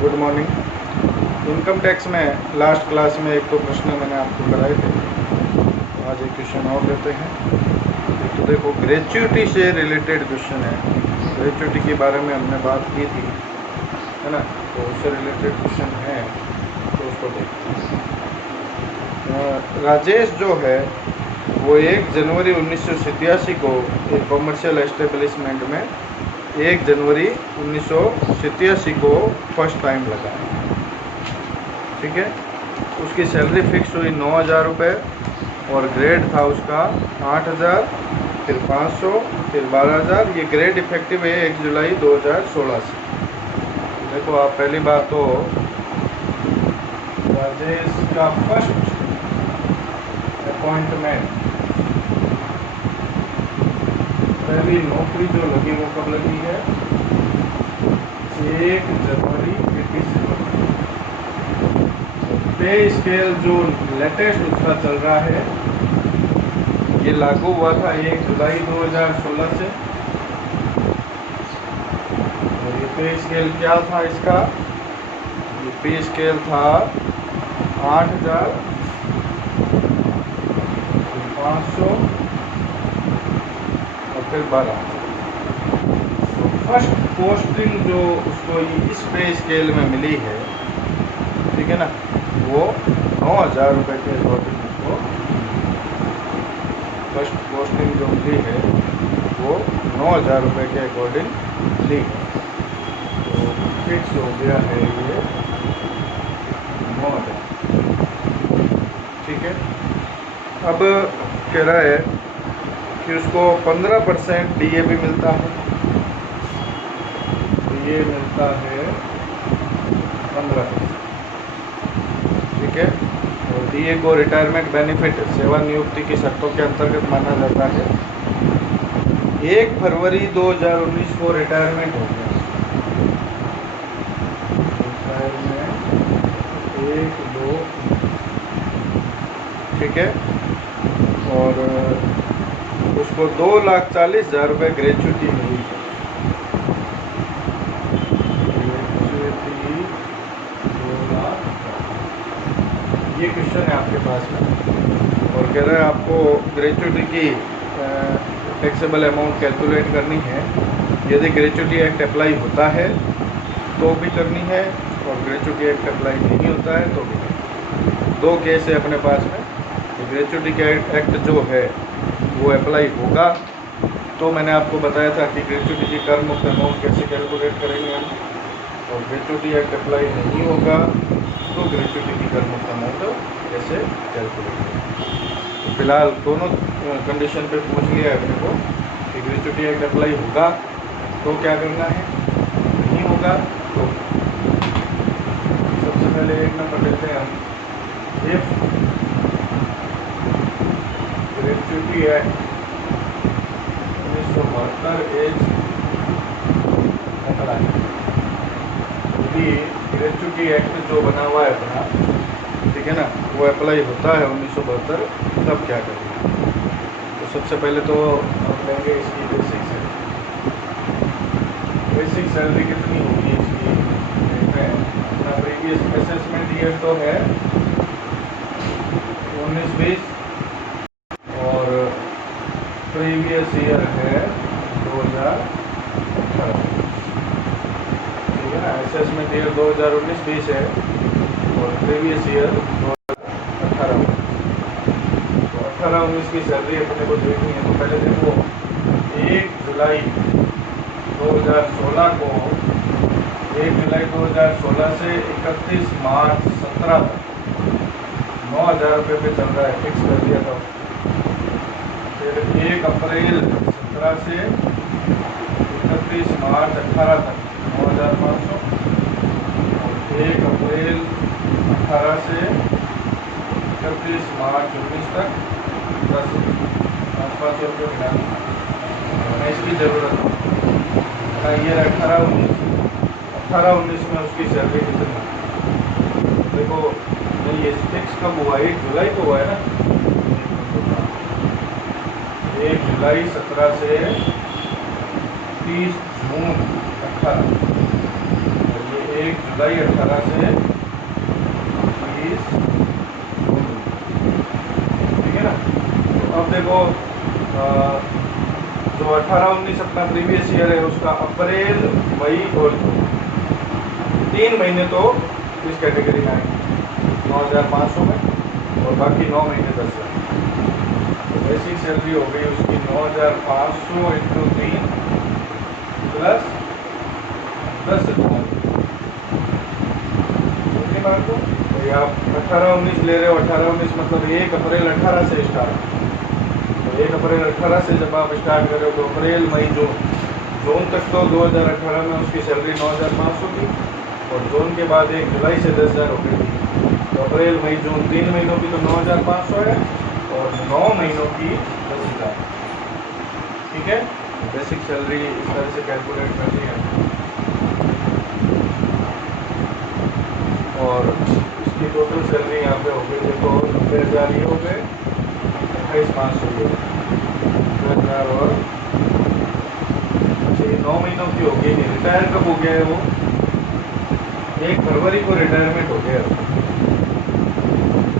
Good morning. Income tax में last class में एक दो प्रश्न मैंने आपको कराए थे, आज एक क्वेश्चन और लेते हैं। तो देखो, ग्रेच्युटी से रिलेटेड क्वेश्चन है। ग्रेच्युटी के बारे में हमने बात की थी, है ना, तो उससे रिलेटेड क्वेश्चन है, तो उसको देखते हैं। राजेश जो है वो 1 जनवरी 1987 को एक कॉमर्शियल एस्टेब्लिशमेंट में 1 जनवरी 1987 को फर्स्ट टाइम लगा, ठीक है। उसकी सैलरी फिक्स हुई 9,000 रुपये और ग्रेड था उसका 8,000, फिर 500, फिर 12,000। ये ग्रेड इफेक्टिव है 1 जुलाई 2016 से। देखो आप, पहली बात तो राजेश का फर्स्ट अपॉइंटमेंट, पहली नौकरी जो लगी वो कब लगी है? 1 जनवरी 87। पे स्केल जो लेटेस्ट उसका चल रहा है, ये लागू हुआ था 1 जुलाई 2016 से। और ये पे स्केल क्या था इसका? ये पे स्केल था 8,000, 500 और फिर 12। तो फर्स्ट पोस्टिंग जो उसको इस पे स्केल में मिली है, ठीक है ना, वो 9,000 रुपये के अकॉर्डिंग उसको फर्स्ट पोस्टिंग जो मिली है वो 9,000 रुपये के अकॉर्डिंग मिली है। तो फिक्स हो गया है ये 9,000, ठीक है। अब कह रहा है कि उसको 15% DA भी मिलता है, ये मिलता है 15%, ठीक है। और DA को रिटायरमेंट बेनिफिट सेवा नियुक्ति की शर्तों के अंतर्गत माना जाता है। 1 फरवरी 2019 को रिटायरमेंट हो गया, रिटायरमेंट 1-2, ठीक है। और उसको 2,40,000 रुपये ग्रेच्युटी मिली है। ये क्वेश्चन है आपके पास में, और कह रहा है आपको ग्रेच्युटी की टैक्सेबल अमाउंट कैलकुलेट करनी है। यदि ग्रेच्युटी एक्ट अप्लाई होता है तो भी करनी है, और ग्रेच्युटी एक्ट अप्लाई नहीं होता है तो भी। 2 केस है अपने पास में। ग्रेच्युटी के एक्ट जो है वो अप्लाई होगा तो मैंने आपको बताया था कि ग्रेच्युटी की कर मुक्त अमाउंट कैसे कैलकुलेट करेंगे हम, और ग्रेच्युटी एक्ट अप्लाई नहीं होगा तो ग्रेच्युटी की कर मुक्त अमाउंट कैसे कैलकुलेट करेंगे। तो फिलहाल दोनों कंडीशन पे पूछ लिया है अपने को कि ग्रेच्युटी एक्ट अप्लाई होगा तो क्या करना है, नहीं होगा तो। सबसे पहले 1 नंबर लेते हैं हम। If gratuity act 1972 as apply, यदि ग्रेच्युटी एक्ट जो बना हुआ है अपना, ठीक है ना, वो अप्लाई होता है 1972, तब क्या करना है? तो सबसे पहले तो हम लेंगे इसकी बेसिक सैलरी। बेसिक सैलरी कितनी होगी इसकी? अपना प्रीवियस असेसमेंट ईयर तो है 19-20 और प्रीवियस ईयर है 2018, ठीक है ना। असेसमेंट ईयर 2019-20 है और प्रीवियस ईयर 2018। तो 18-19 की सैलरी अपने को देखनी है। तो पहले देखो, 1 जुलाई 2016 को, 1 जुलाई 2016 से 31 मार्च 17 तक 9,000 रुपये पे चल रहा है, फिक्स कर दिया था। फिर 1 अप्रैल 17 से 31 मार्च 18 तक 9,500, और 1 अप्रैल 18 से 31 मार्च 19 तक 500 रुपये मिला इसकी ज़रूरत है। ये 18-19 में उसकी सैलरी कितनी? देखो नहीं, ये फिक्स कब हुआ? 1 जुलाई को हुआ है ना। 1 जुलाई 17 से 30 जून 18, और ये 1 जुलाई 18 से 30 जून, ठीक है ना। तो अब देखो जो 18-19 अपना प्रीवियस ईयर है उसका अप्रैल, मई और जून 3 महीने तो इस कैटेगरी में आएंगे 9,500 में, और बाकी 9 महीने 10,000। तो बेसिक सैलरी हो गई उसकी 9,500 इंटू 3 प्लस 10,000। समझिए बात को। तो आप 18-19 ले रहे हो, 18-19 मतलब 1 अप्रैल 18 से स्टार्ट। तो 1 अप्रैल 18 से जब आप स्टार्ट करो तो अप्रैल, मई, जून तक तो 2018 में उसकी सैलरी 9,500 थी, और जून के बाद 1 जुलाई से 10,000 हो गई थी। तो अप्रैल, मई, जून 3 महीनों की तो 9,500 है, और 9 महीनों की 10,000। ठीक है, बेसिक सैलरी इस तरह से कैलकुलेट करनी है। और इसकी टोटल सैलरी यहाँ पे हो गई, देखो 90,000 ये हो गए, 28,500 ये 90,000, और 9 महीनों की हो गई। नहीं, रिटायर कब हो गया है वो? 1 फरवरी को रिटायरमेंट हो गया।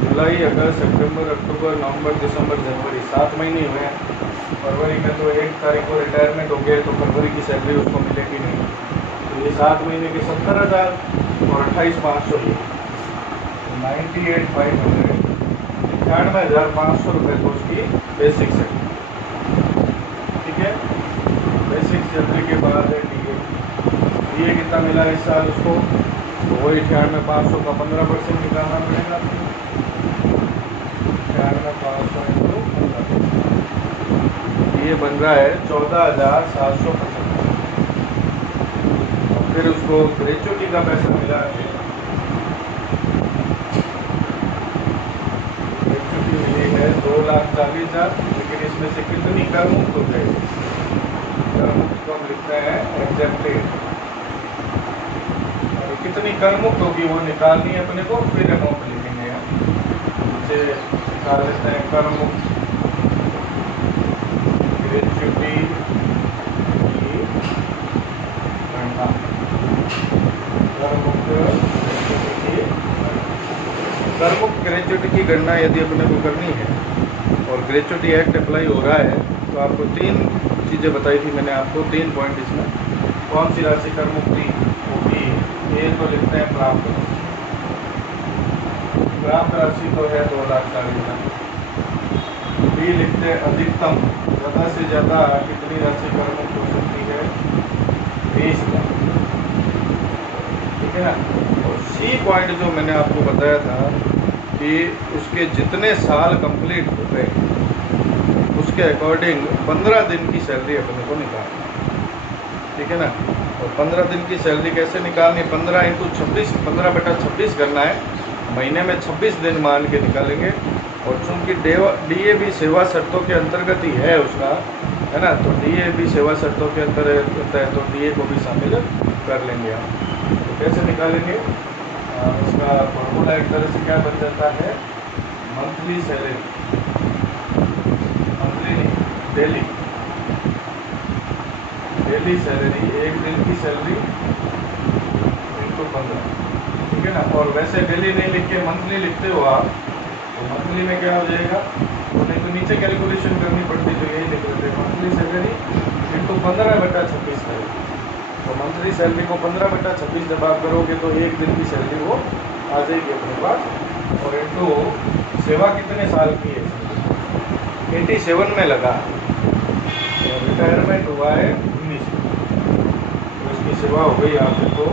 जुलाई, अगस्त, सितंबर, अक्टूबर, नवंबर, दिसंबर, जनवरी 7 महीने हुए हैं। फरवरी में तो 1 तारीख को रिटायरमेंट हो गया, तो फरवरी की सैलरी उसको मिलेगी नहीं। तो ये 7 महीने के 70,000 और 28,500 ये 98,500, 98,500 रुपये तो उसकी बेसिक सैलरी। ठीक है, बेसिक सैलरी के बाद है डीए कितना मिला इस साल उसको? तो वही 98,500 का 15% निकालना पड़ेगा। 98,500 ये बन रहा है 14,775। फिर उसको ग्रेचुटी का पैसा मिला है, ग्रेचुटी मिली है 2,40,000, लेकिन इसमें से कितनी कर मुक्त हो गए? कर मुक्त को हम लिखते हैं एग्जेप्टेड। कितनी कर मुक्त होगी वो निकालनी है अपने को, फिर अमाउंट लिखेंगे। इसे निकाल लेते हैं कर मुक्त ग्रेचुटी की गणना। कर मुक्त ग्रेचुटी की गणना यदि अपने को करनी है और ग्रेचुटी एक्ट अप्लाई हो रहा है, तो आपको 3 चीज़ें बताई थी मैंने आपको, 3 पॉइंट इसमें। कौन सी राशि कर मुक्ति होगी? ये तो लिखते हैं प्राप्त राशि तो है 2,40,000। बी लिखते हैं अधिकतम, ज़्यादा से ज़्यादा कितनी राशि कर मुक्त हो सकती है? 20 लाख। ठीक है ना। और सी पॉइंट जो मैंने आपको बताया था कि उसके जितने साल कंप्लीट हो गए उसके अकॉर्डिंग 15 दिन की सैलरी अपने को निकालनी है। ठीक है ना। और 15 दिन की सैलरी कैसे निकालनी? 15 इंटू 26, 15/26 करना है। महीने में 26 दिन मान के निकालेंगे। और चूँकि डीए भी सेवा शर्तों के अंतर्गत ही है उसका, है ना, तो डीए भी सेवा शर्तों के अंतर्गत होता है, तो डीए को भी शामिल कर लेंगे आप। तो कैसे निकालेंगे? उसका फॉर्मूला एक तरह से क्या बन जाता है? मंथली सैलरी, मंथली नहीं, डेली सैलरी, 1 दिन की सैलरी इंटू 15। ठीक है ना। और वैसे डेली नहीं लिख के मंथली लिखते हो आप, तो मंथली में क्या हो जाएगा? तो नहीं तो नीचे कैलकुलेशन करनी पड़ती, तो यही लिख लेते हैं मंथली सैलरी इंटू 15/26 करें। तो मंथली सैलरी को 15/26 जब आप करोगे तो 1 दिन की सैलरी वो आ जाएगी अपने पास। और इंटू सेवा कितने साल की है? 87 में लगा, और रिटायरमेंट हुआ है 19 में, तो इसकी सेवा हो गई आप देखो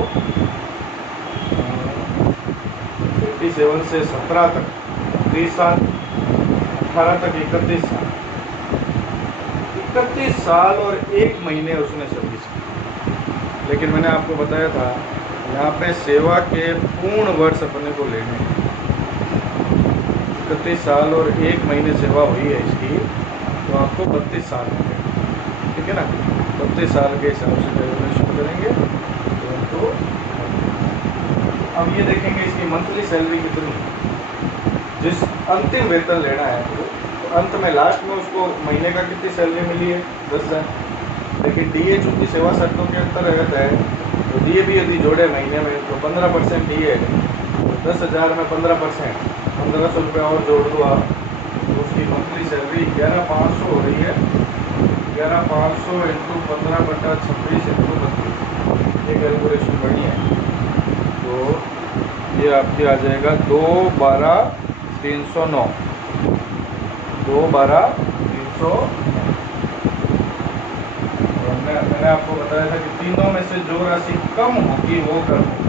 87 से 17 तक 30 साल, 18 तक 31 साल, 31 साल और 1 महीने उसने सर्विस की। लेकिन मैंने आपको बताया था यहाँ पे सेवा के पूर्ण वर्ष अपने को लेने हैं। 31 साल और 1 महीने सेवा हुई है इसकी, तो आपको 32 साल मिलेंगे। ठीक है ना। 32 साल के हिसाब से कैलकुलेशन करेंगे तो अब ये देखेंगे इसकी मंथली सैलरी कितनी है। जिस अंतिम वेतन लेना है तो अंत में लास्ट में उसको महीने का कितनी सैलरी मिली है? 10,000। लेकिन डीए चूँकि सेवा शर्तों के अंतर्गत है, तो तो डीए भी यदि जोड़े महीने में तो 15% डीए, 10,000 में 15%, 1,500 रुपये और जोड़ दो आप, तो उसकी मंथली सैलरी 11,500 हो रही है। 11,500 इंटू 15/26 इंटू 32, ये कैलकुलेशन बढ़िया है। तो ये आपके आ जाएगा 2,12,309, 2,12,300। मैंने आपको बताया था कि तीनों में से जो राशि कम होगी वो कम होगी।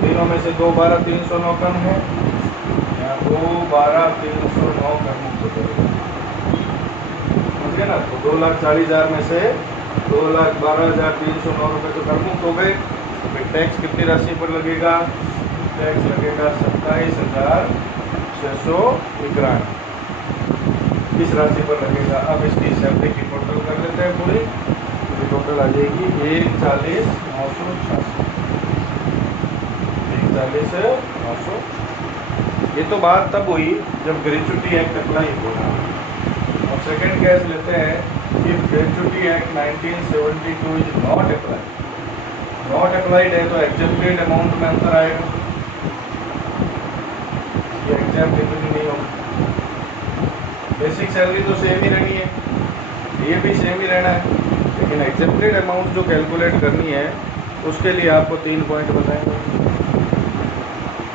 तीनों में से 2,12,309 कम है, या 2,12,309 कम हो समझे ना। तो 2,40,000 में से 2,12,309 रुपये तो कर मुक्त हो गए। तो फिर टैक्स कितनी राशि पर लगेगा? टैक्स लगेगा 27,691, इस राशि पर लगेगा। अब इसकी सैलरी की टोटल कर लेते हैं पूरी, तो टोटल आ जाएगी 1,40,986, 1,40,900। ये तो बात तब हुई जब ग्रेच्युटी एक्ट अप्लाई होगा। अब सेकेंड केस लेते हैं कि gratuity act 1972 is not apply. Not applied है तो एग्जेम्प्टेड अमाउंट में अंतर आएगा, ये एग्जाम इतनी नहीं होगी। बेसिक सैलरी तो सेम ही रहनी है, ये भी सेम ही रहना है, लेकिन एग्जेम्प्टेड अमाउंट जो कैलकुलेट करनी है उसके लिए आपको 3 पॉइंट बताएंगे।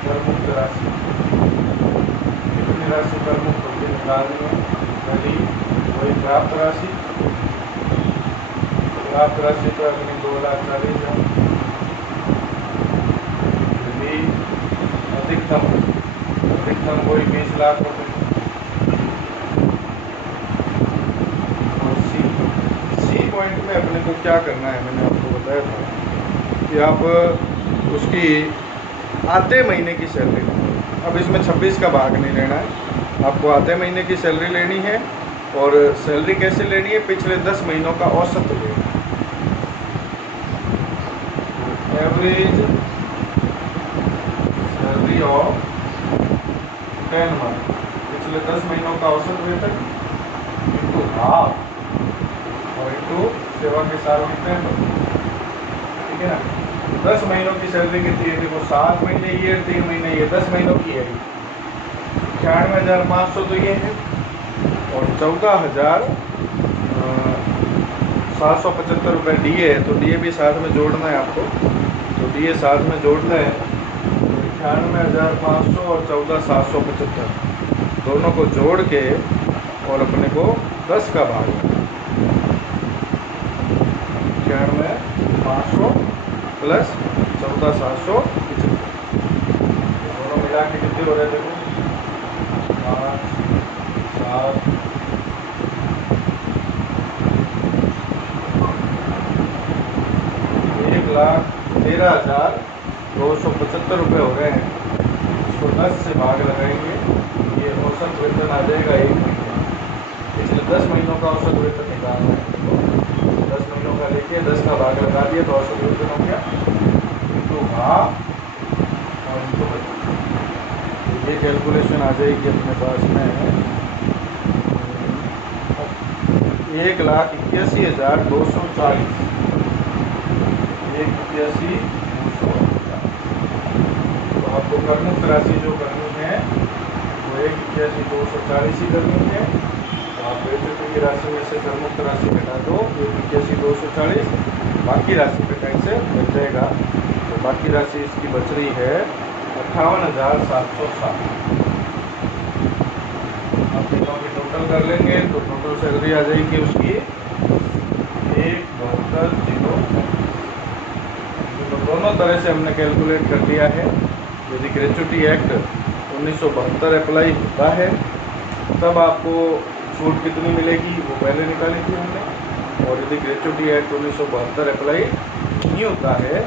कर मुक्त राशि, कितनी राशि कर मुक्त होती है निकालनी है। पहली वही प्राप्त राशि, प्राप्त राशि तो अपनी 2,40,000। यदि अधिकतम कोई 20 लाख रुपये। पॉइंट में अपने को क्या करना है, मैंने आपको बताया था कि आप उसकी आधे महीने की सैलरी, अब इसमें 26 का भाग नहीं लेना है, आपको आधे महीने की सैलरी लेनी है। और सैलरी कैसे लेनी है? पिछले 10 महीनों का औसत लेना है, एवरेज सैलरी ऑफ 10 मंथ, पिछले 10 महीनों का औसत वेतन इंटू हाफ और इंटू सेवा के साल कितने, ठीक है ना। 10 महीनों की सैलरी कितनी है? देखो 7 महीने ये, 3 महीने ये, 10 महीनों की है 98,500 तो ये है, और 14,775 रुपये डीए है। तो डीए भी साथ में जोड़ना है आपको, तो डीए साथ में जोड़ना है। 98,500 और 14,775 दोनों को जोड़ के और अपने को 10 का भाग, 98,500 प्लस 14,775, दोनों मिला के कितने हो रहे? देखो 5, 7, 1,13,275 रुपये हो रहे हैं। इसको 10 से भाग लगाएंगे, ये औसत वेतन आ जाएगा 1 महीने। पिछले 10 महीनों का औसत वेतन निकालना है, 10 महीनों का लेके 10 का भाग लगा दिया तो औसत वेतन हो गया इंटू हाफ और इंटू 25। ये कैलकुलेशन आ जाएगी अपने पास में 1,81,240, 1,81,240। तो आपको करमुक्त राशि जो करनी है वो 1,81,240 ही करनी है। तो आप ग्रेच्युटी की राशि में से करमुक्त राशि घटा दो 1,81,240, बाकी राशि पे कैसे बच जाएगा। तो बाकी राशि इसकी बच रही है 58,760। आप तीनों की टोटल कर लेंगे तो टोटल सैलरी आ जाएगी उसकी 1,72,000। तो दोनों तरह से हमने कैलकुलेट कर लिया है। यदि ग्रेच्युटी एक्ट 1972 अप्लाई होता है तब आपको छूट कितनी मिलेगी वो पहले निकाली थी हमने, और यदि ग्रेच्युटी एक्ट 1972 अप्लाई नहीं होता है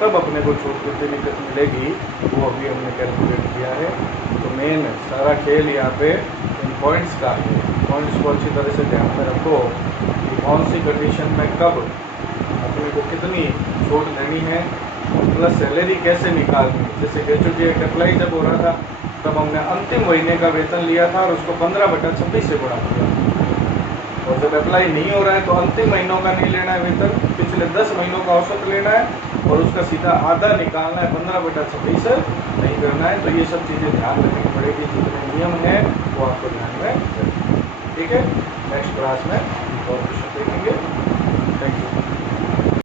तब अपने को छूट कितनी मिलेगी वो अभी हमने कैलकुलेट किया है। तो मेन सारा खेल यहाँ पे इन पॉइंट्स का है। पॉइंट्स को अच्छी तरह से ध्यान में रखो कि कौन सी कंडीशन में कब अपने को कितनी छूट लेनी है, प्लस सैलरी कैसे निकालनी है। जैसे ग्रेच्युटी एक्ट अप्लाई जब हो रहा था तब हमने अंतिम महीने का वेतन लिया था और उसको 15/26 से गुणा किया, और जब अप्लाई नहीं हो रहा है तो अंतिम महीनों का नहीं लेना है वेतन, पिछले पिछले 10 महीनों का औसत लेना है और उसका सीधा आधा निकालना है, 15/26 नहीं करना है। तो ये सब चीज़ें ध्यान रखनी पड़ेगी, जितने नियम हैं वो आपको ध्यान में रखना है। ठीक है, नेक्स्ट क्लास में और क्वेश्चन देखेंगे।